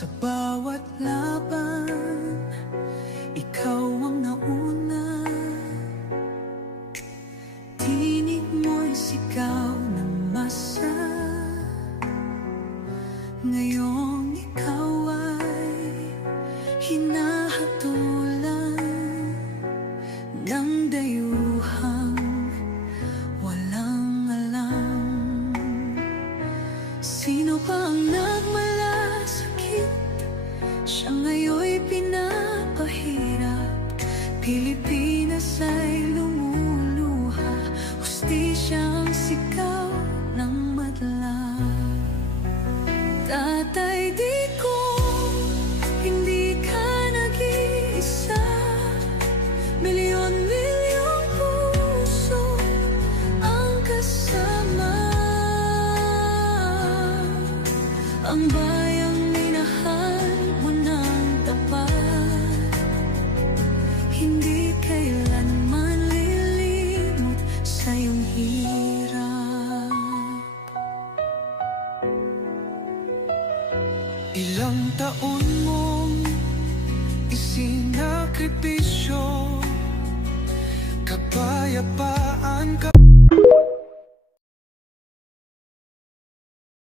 Sa bawat laban, ikaw ang nauna. Tinig mo'y sigaw ng masa. Ngayong ikaw ay hinahatulan ng dayuhang walang alam. Sino pa ang nagmalasakit? Siya ngayon'y pinapahirap. Pilipinas ay lumuluha. Hustisyang sigaw ng madla. Tatay, di ko hindi ka nag-iisa. Milyon-milyong puso ang kasama. Ang bayang minahal mo ng tapat, hindi kailanman lilimot sa iyong hirap. Ilang taon mong isinakripisyo, kapayapaan ka.